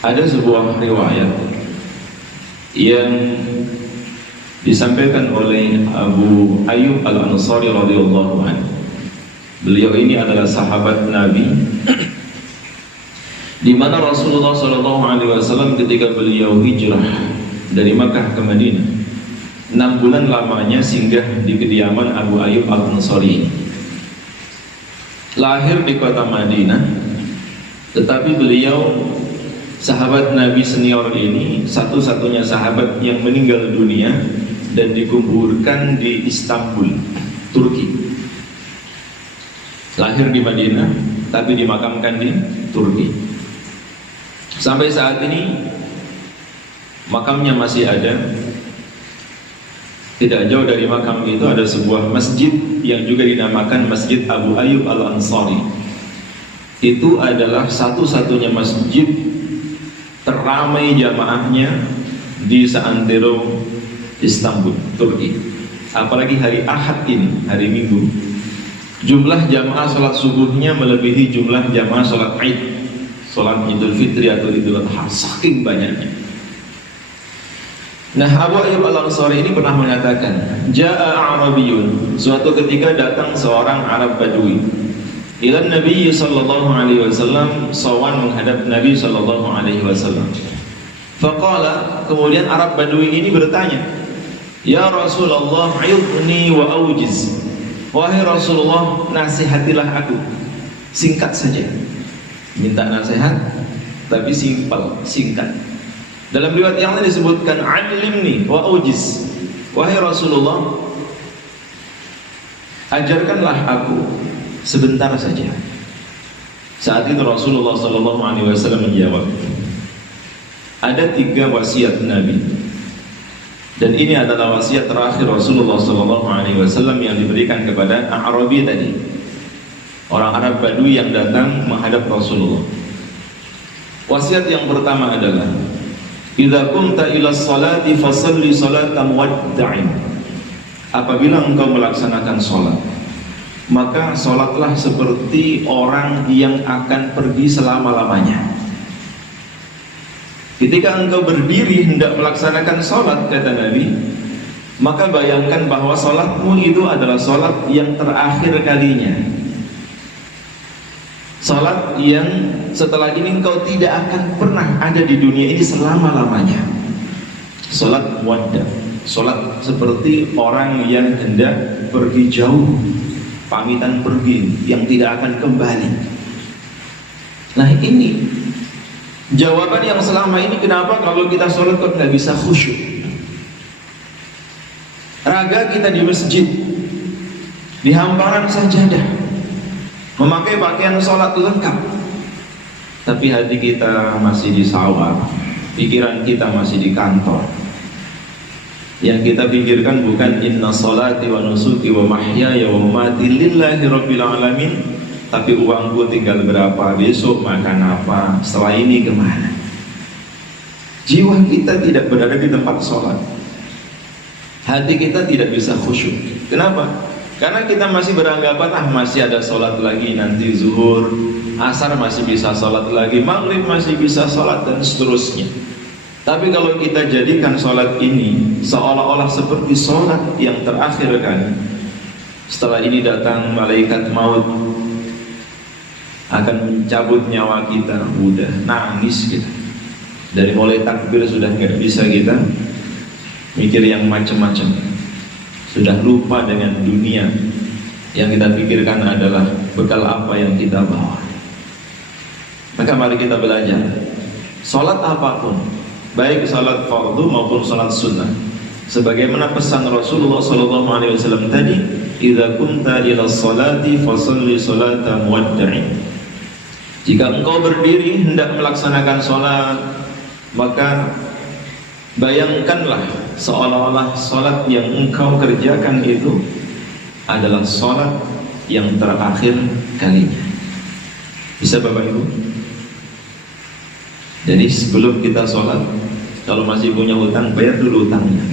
Ada sebuah riwayat yang disampaikan oleh Abu Ayyub Al-Ansari radhiyallahu anhu. Beliau ini adalah sahabat Nabi, di mana Rasulullah SAW ketika beliau hijrah dari Makkah ke Madinah, 6 bulan lamanya singgah di kediaman Abu Ayyub Al-Ansari. Lahir di kota Madinah, tetapi beliau, sahabat Nabi senior ini, satu-satunya sahabat yang meninggal dunia dan dikuburkan di Istanbul, Turki. Lahir di Madinah, tapi dimakamkan di Turki. Sampai saat ini makamnya masih ada. Tidak jauh dari makam itu ada sebuah masjid yang juga dinamakan Masjid Abu Ayyub Al-Ansari. Itu adalah satu-satunya masjid teramai jamaahnya di seantero Istanbul, Turki. Apalagi hari Ahad ini, hari Minggu, jumlah jamaah sholat subuhnya melebihi jumlah jamaah sholat Id, sholat Idul Fitri atau Idul Adha, saking banyaknya. Nah, Abu Ayyub Al-Ansari ini pernah mengatakan, Ja'a Arabiyun, suatu ketika datang seorang Arab Badui ila Nabi sallallahu alaihi wasallam, sawan menghadap Nabi sallallahu alaihi wasallam. Faqala, kemudian Arab Badui ini bertanya, Ya Rasulullah, ayudni wa aujiz. Wahai Rasulullah, nasihatilah aku, singkat saja. Minta nasihat tapi simpel, singkat. Dalam riwayat yang lain disebutkan, alimni wa aujiz. Wahai Rasulullah, ajarkanlah aku sebentar saja. Saat itu Rasulullah SAW menjawab, ada 3 wasiat Nabi, dan ini adalah wasiat terakhir Rasulullah SAW yang diberikan kepada Arabi tadi, orang Arab Badui yang datang menghadap Rasulullah. Wasiat yang pertama adalah, idza qumta ila sholati fasalli salatan muwadda'in. Apabila engkau melaksanakan sholat, maka sholatlah seperti orang yang akan pergi selama-lamanya. Ketika engkau berdiri hendak melaksanakan sholat, kata Nabi, maka bayangkan bahwa sholatmu itu adalah sholat yang terakhir kalinya, sholat yang setelah ini engkau tidak akan pernah ada di dunia ini selama-lamanya. Sholat muwadda', sholat seperti orang yang hendak pergi jauh, pamitan pergi yang tidak akan kembali. Nah, ini jawaban yang selama ini kenapa kalau kita sholat kok nggak bisa khusyuk. Raga kita di masjid, di hamparan sajadah, memakai pakaian sholat lengkap, tapi hati kita masih di sawah, pikiran kita masih di kantor. Yang kita pikirkan bukan inna sholati wa nusuki wa mahyaya wa mamati lillahi rabbil alamin, tapi uangku tinggal berapa, besok makan apa, setelah ini kemana. Jiwa kita tidak berada di tempat sholat, hati kita tidak bisa khusyuk. Kenapa? Karena kita masih beranggapan, masih ada sholat lagi, nanti zuhur, asar masih bisa sholat lagi, maghrib masih bisa sholat, dan seterusnya. Tapi kalau kita jadikan sholat ini seolah-olah seperti sholat yang terakhir kali, setelah ini datang malaikat maut akan mencabut nyawa kita, udah nangis kita. Dari mulai takbir sudah nggak bisa kita mikir yang macam-macam, sudah lupa dengan dunia. Yang kita pikirkan adalah bekal apa yang kita bawa. Maka mari kita belajar sholat apapun, baik sholat fardu maupun sholat sunnah, sebagaimana pesan Rasulullah SAW tadi, idza kunta ila sholati fasalli salata muwadda'in. Jika engkau berdiri hendak melaksanakan sholat, maka bayangkanlah seolah-olah sholat yang engkau kerjakan itu adalah sholat yang terakhir kalinya. Bisa Bapak Ibu? Jadi sebelum kita sholat, kalau masih punya hutang, bayar dulu hutangnya.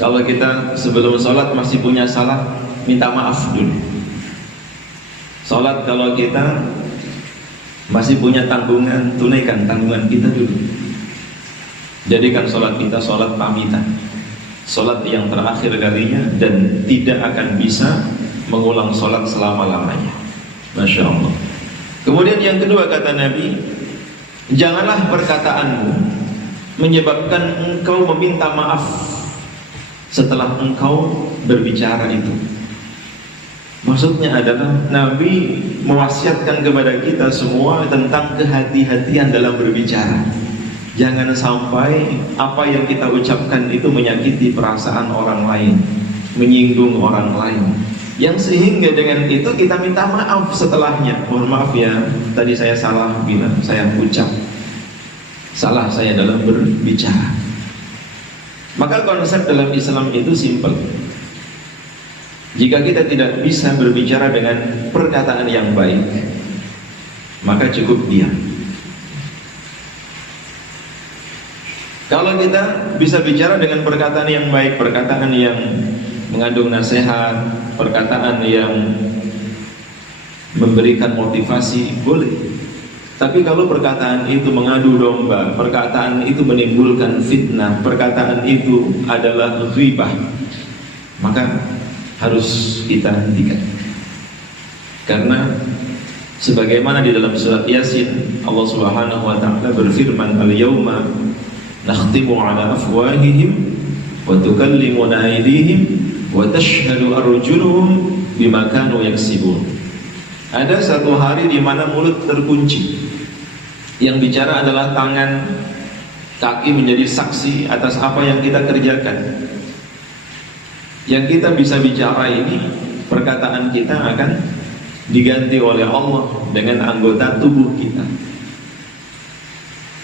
Kalau kita sebelum sholat masih punya salah, minta maaf dulu. Sholat kalau kita Masih punya tanggungan, tunaikan tanggungan kita dulu. Jadikan sholat kita sholat pamitan, sholat yang terakhir kalinya, dan tidak akan bisa mengulang sholat selama-lamanya. Masya Allah. Kemudian yang kedua kata Nabi, janganlah perkataanmu menyebabkan engkau meminta maaf setelah engkau berbicara itu. Maksudnya adalah Nabi mewasiatkan kepada kita semua tentang kehati-hatian dalam berbicara. Jangan sampai apa yang kita ucapkan itu menyakiti perasaan orang lain, menyinggung orang lain, yang sehingga dengan itu kita minta maaf setelahnya. Mohon maaf ya, tadi saya salah bilang, saya ucap, salah saya dalam berbicara. Maka konsep dalam Islam itu simpel. Jika kita tidak bisa berbicara dengan perkataan yang baik, maka cukup diam. Kalau kita bisa bicara dengan perkataan yang baik, perkataan yang mengandung nasihat, perkataan yang memberikan motivasi, boleh. Tapi kalau perkataan itu mengadu domba, perkataan itu menimbulkan fitnah, perkataan itu adalah ghibah, maka harus kita hentikan. Karena sebagaimana di dalam surat Yasin, Allah Subhanahu wa taala berfirman, "Al-yauma nakhtimu 'ala afwahihim wa tukallimuna aydihim wa tashhadu arjuluhum bima kanu yaksibun." Ada satu hari di mana mulut terkunci. Yang bicara adalah tangan, kaki menjadi saksi atas apa yang kita kerjakan. Yang kita bisa bicara ini, perkataan kita akan diganti oleh Allah dengan anggota tubuh kita.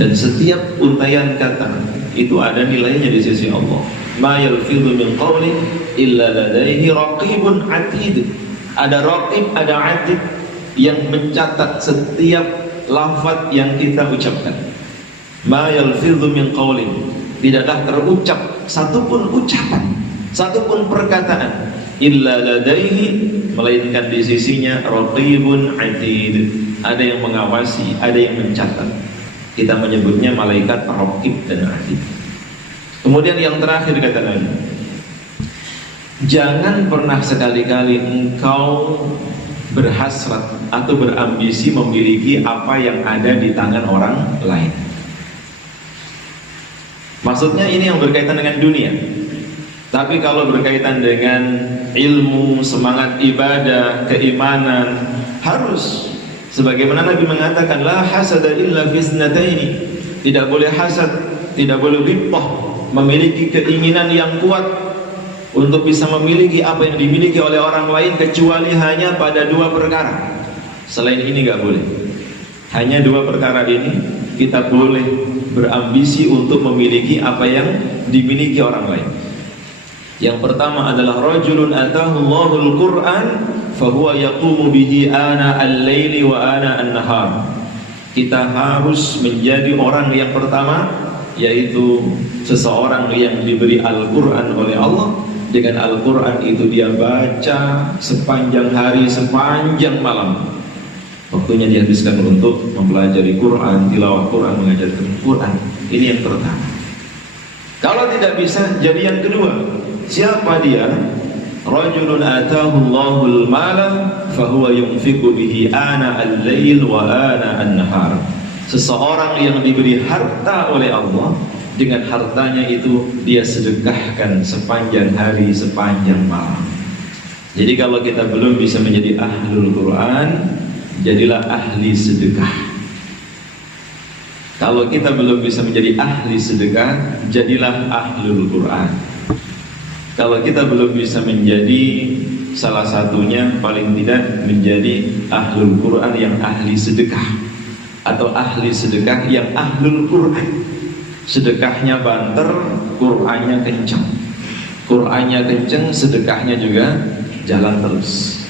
Dan setiap untaian kata itu ada nilainya di sisi Allah. Ma yalfidhu min qawlin illa ladaihi raqibun atid. Ada raqib, ada atid yang mencatat setiap lafaz yang kita ucapkan. Ma yalfidhu min qawlin, tidaklah terucap satupun ucapan, satupun perkataan, illa ladaihi, melainkan di sisinya raqibun atid, ada yang mengawasi, ada yang mencatat. Kita menyebutnya malaikat raqib dan atid. Kemudian yang terakhir kata Nabi, jangan pernah sekali-kali engkau berhasrat atau berambisi memiliki apa yang ada di tangan orang lain. Maksudnya ini yang berkaitan dengan dunia. Tapi kalau berkaitan dengan ilmu, semangat ibadah, keimanan, harus sebagaimana Nabi mengatakan, la hasada illa fi ithnataini. Tidak boleh hasad, tidak boleh ghibah, memiliki keinginan yang kuat untuk bisa memiliki apa yang dimiliki oleh orang lain, kecuali hanya pada dua perkara. Selain ini nggak boleh. Hanya dua perkara ini kita boleh berambisi untuk memiliki apa yang dimiliki orang lain. Yang pertama adalah rajulun atahu Allahul Qur'an fahuwa yaqumu bihi ana al-laili wa ana an-nahar. Kita harus menjadi orang yang pertama, yaitu seseorang yang diberi Al-Qur'an oleh Allah. Dengan Al-Qur'an itu dia baca sepanjang hari, sepanjang malam. Waktunya dihabiskan untuk mempelajari Quran, tilawah Quran, mengajarkan Quran. Ini yang pertama. Kalau tidak bisa, jadi yang kedua. Siapa dia? Rajulun atahu Allahul mala fahuwa yunfiqu bihi ana al-lail wa ana an-nahar. Seseorang yang diberi harta oleh Allah, dengan hartanya itu dia sedekahkan sepanjang hari, sepanjang malam. Jadi kalau kita belum bisa menjadi ahlul Quran, jadilah ahli sedekah. Kalau kita belum bisa menjadi ahli sedekah, jadilah ahlul Quran. Kalau kita belum bisa menjadi salah satunya, paling tidak menjadi ahlul Quran yang ahli sedekah, atau ahli sedekah yang ahlul Quran. Sedekahnya banter, Qurannya kencang. Qurannya kencang, sedekahnya juga jalan terus.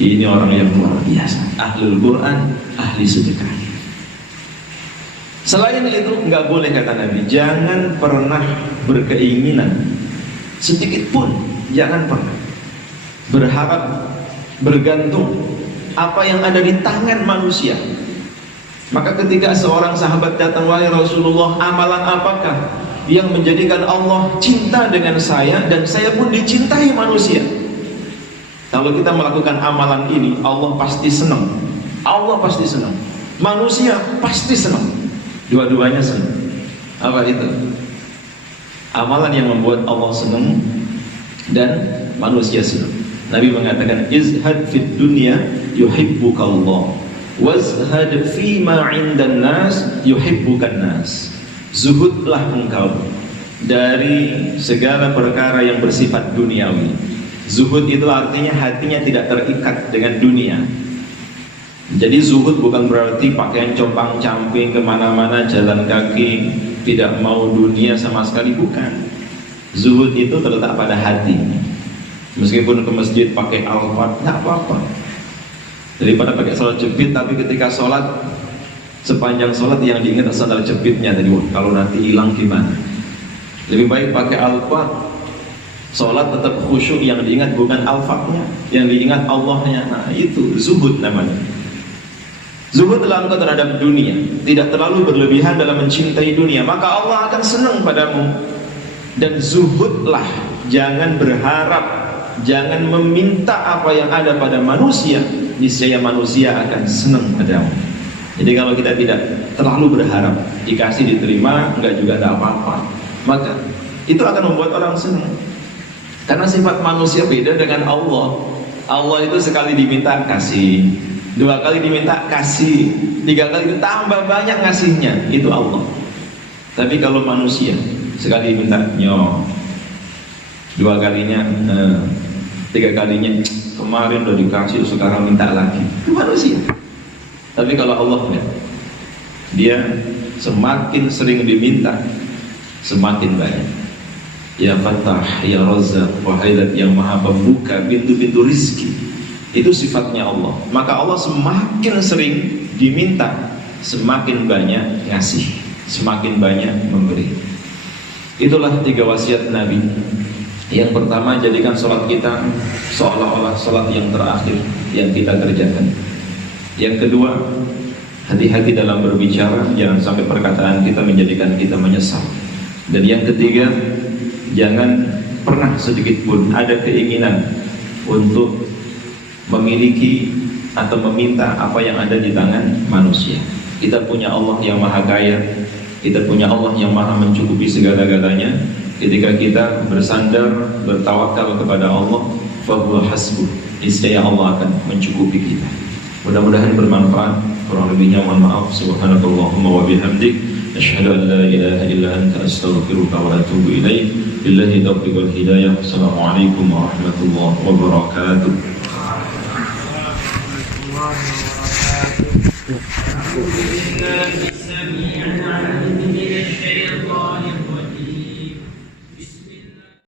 Ini orang yang luar biasa, ahlul Quran, ahli sedekah. Selain itu nggak boleh kata Nabi, jangan pernah berkeinginan sedikit pun, jangan pernah berharap, bergantung apa yang ada di tangan manusia. Maka ketika seorang sahabat datang, wahai Rasulullah, amalan apakah yang menjadikan Allah cinta dengan saya dan saya pun dicintai manusia? Kalau kita melakukan amalan ini, Allah pasti senang. Allah pasti senang. Manusia pasti senang. Dua-duanya senang. Apa itu? Amalan yang membuat Allah senang dan manusia senang. Nabi mengatakan, izhad fid dunya yuhibbukallah, wazhad fima 'indan nas yuhibbukan nas. Zuhudlah engkau dari segala perkara yang bersifat duniawi. Zuhud itu artinya hatinya tidak terikat dengan dunia. Jadi zuhud bukan berarti pakaian compang-camping kemana-mana, jalan kaki, tidak mau dunia sama sekali, bukan. Zuhud itu terletak pada hati. Meskipun ke masjid pakai alfat, tidak apa-apa. Daripada pakai sandal jepit, tapi ketika sholat, sepanjang sholat yang diingat sandal jepitnya tadi. Wah, kalau nanti hilang gimana? Lebih baik pakai alfat. Sholat tetap khusyuk, yang diingat bukan alfatnya, yang diingat Allahnya. Nah, itu zuhud namanya. Zuhudlah engkau terhadap dunia, tidak terlalu berlebihan dalam mencintai dunia, maka Allah akan senang padamu. Dan zuhudlah, jangan berharap, jangan meminta apa yang ada pada manusia, niscaya manusia akan senang padamu. Jadi kalau kita tidak terlalu berharap, dikasih diterima, enggak juga ada apa-apa, maka itu akan membuat orang senang. Karena sifat manusia beda dengan Allah. Allah itu sekali diminta kasih, dua kali diminta kasih, tiga kali ditambah banyak ngasihnya, itu Allah. Tapi kalau manusia sekali diminta nyo, dua kalinya tiga kalinya kemarin udah dikasih, sekarang minta lagi, itu manusia. Tapi kalau Allah enggak, dia semakin sering diminta semakin banyak. Ya Fattah, ya Razzaq, wahai Zat yang maha pembuka pintu-pintu rizki. Itu sifatnya Allah. Maka Allah semakin sering diminta, semakin banyak ngasih, semakin banyak memberi. Itulah tiga wasiat Nabi. Yang pertama, jadikan sholat kita seolah-olah sholat yang terakhir yang kita kerjakan. Yang kedua, hati-hati dalam berbicara, jangan sampai perkataan kita menjadikan kita menyesal. Dan yang ketiga, jangan pernah sedikit pun ada keinginan untuk memiliki atau meminta apa yang ada di tangan manusia. Kita punya Allah yang maha kaya, kita punya Allah yang maha mencukupi segala-galanya. Ketika kita bersandar, bertawakal kepada Allah, fahuwa hasbuh, niscaya Allah akan mencukupi kita. Mudah-mudahan bermanfaat. Kurang lebihnya mohon maaf. Subhanakallahumma wa bihamdik, asyhadu an la ilaha illa anta, astaghfiruka wa atubu ilaik. Billahi taufiq wal hidayah. Assalamualaikum warahmatullahi wabarakatuh.